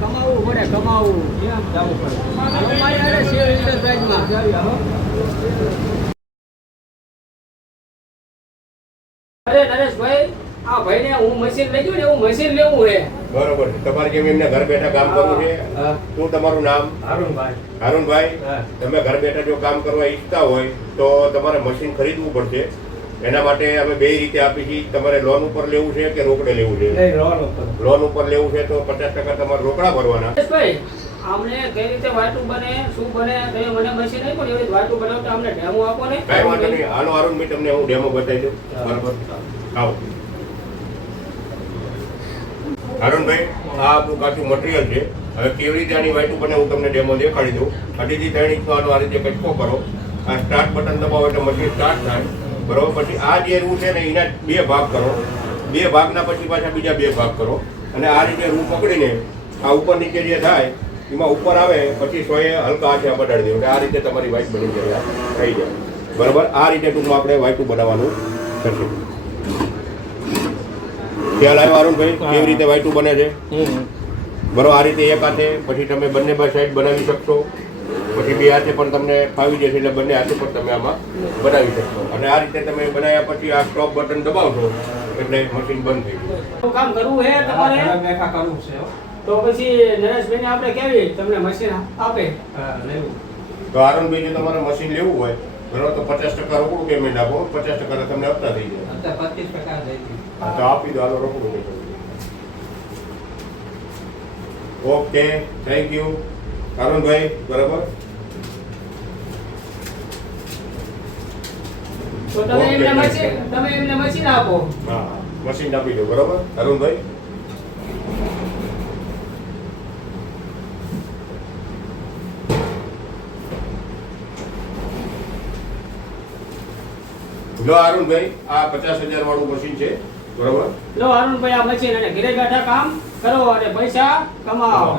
કમાવું પડે કમાવું અરે નરેશભાઈ આ ભાઈને હું મશીન લઈ ગયો ને એવું મશીન લેવું છે. બરોબર. તમારે કેમ એમને ઘર બેઠા કામ કરવું છે? શું તમારું નામ? હારુનભાઈ. હારુનભાઈ, તમે ઘર બેઠા જો કામ કરવા ઈચ્છતા હોય તો તમારે મશીન ખરીદવું પડશે. એના માટે અમે બે રીતે આપી છીએ. તમારે લોન ઉપર લેવું છે કે રોકડે લેવું છે? લોન ઉપર લેવું છે તો 50% તમારે રોકડા ભરવાના. નરેશભાઈ, અમને કઈ રીતે વાટું બને શું બને તમે મને મશીન નહીં પણ એવી વાટું બનાવતા અમને ડેમો આપો ને. કઈ વાંધો નહીં. હાલો હારુનભાઈ, તમને હું ડેમો બતાવી દઉં. બરોબર, આવો. હારુનભાઈ, આ આપણું કાચું મટીરિયલ છે. હવે કેવી રીતે આની વાઈટું બને હું તમને ડેમો દેખાડી દઉં. અઢીથી 3 ઇંચનો આનો આ રીતે કચકો કરો. આ સ્ટાર્ટ બટન દબાવો એટલે મશીન સ્ટાર્ટ થાય. બરોબર. પછી આ જે રૂ છે ને એના 2 ભાગ કરો. 2 ભાગના પછી પાછા બીજા 2 ભાગ કરો. અને આ રીતે રૂ પકડીને આ ઉપર નીચે જે થાય એમાં ઉપર આવે પછી સોએ હલકા હાથે બટાડી દેવું. આ રીતે તમારી વાઈટ બની જાય થઈ જાય. બરાબર. આ રીતે ટૂંકમાં આપણે વાઈટું બનાવવાનું થશે. ખ્યાલ આવ્યો હારુનભાઈ કેવી રીતે વાઈટું બને છે? બરોબર. આ રીતે એક હાથે પછી તમે બંને સાઈડ બનાવી શકશો. પછી 2 હાથે પણ તમને ફાવી જશે એટલે બંને હાથે પણ તમે આમાં બનાવી શકશો. અને આ રીતે તમે બનાવ્યા પછી આ સ્ટોપ બટન દબાવશો એટલે મશીન બંધ થઈ ગયું. કામ કરવું છે તમારે કરવું છે તો પછી નરેશભાઈને આપણે કેવી તમને મશીન આપે લેવું. તો હારુનભાઈ જો તમારે મશીન લેવું હોય બરોબર તો 50% રોકડું પેમેન્ટ આપો. 50% તમને હપ્તા થઈ જાય. 25% તો આપી દો. હાલો રોકડું નહીં. ઓકે, થેન્ક યુ હારુનભાઈ. બરાબર. તો તમે એમને મશીન આપો. હા, મશીન આપી દો. બરાબર હારુનભાઈ. લો હારુનભાઈ, આ 50,000 વાળું મશીન છે. બરોબર. લો હારુનભાઈ આ મશીન અને ઘરે બેઠા કામ કરો અને પૈસા કમાઓ.